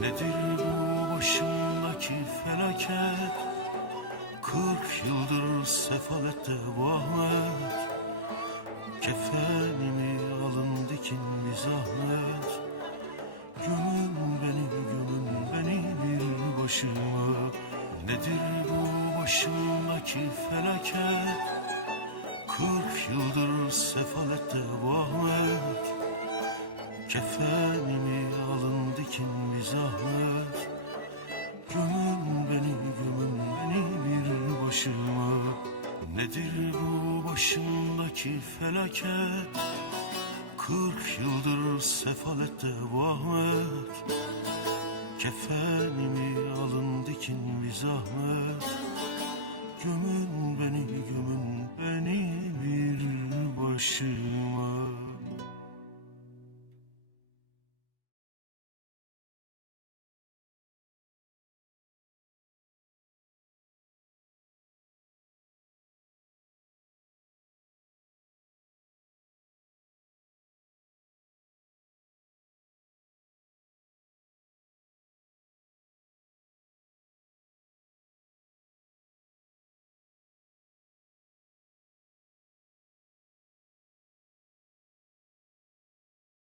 Nedir bu başımdaki felaket? 40 yıldır sefalette bu Ahmet. Kefenimi alın dikin bir zahmet. Gömün beni bir başıma. Nedir bu başımdaki felaket? 40 yıldır sefalette bu Ahmet. Kefenimi alın dikin bir zahmet. Gömün beni bir başıma. Nedir bu başımdaki felaket? 40 yıldır sefalette bu Ahmet. Kefenimi alın dikin bir zahmet. Gömün beni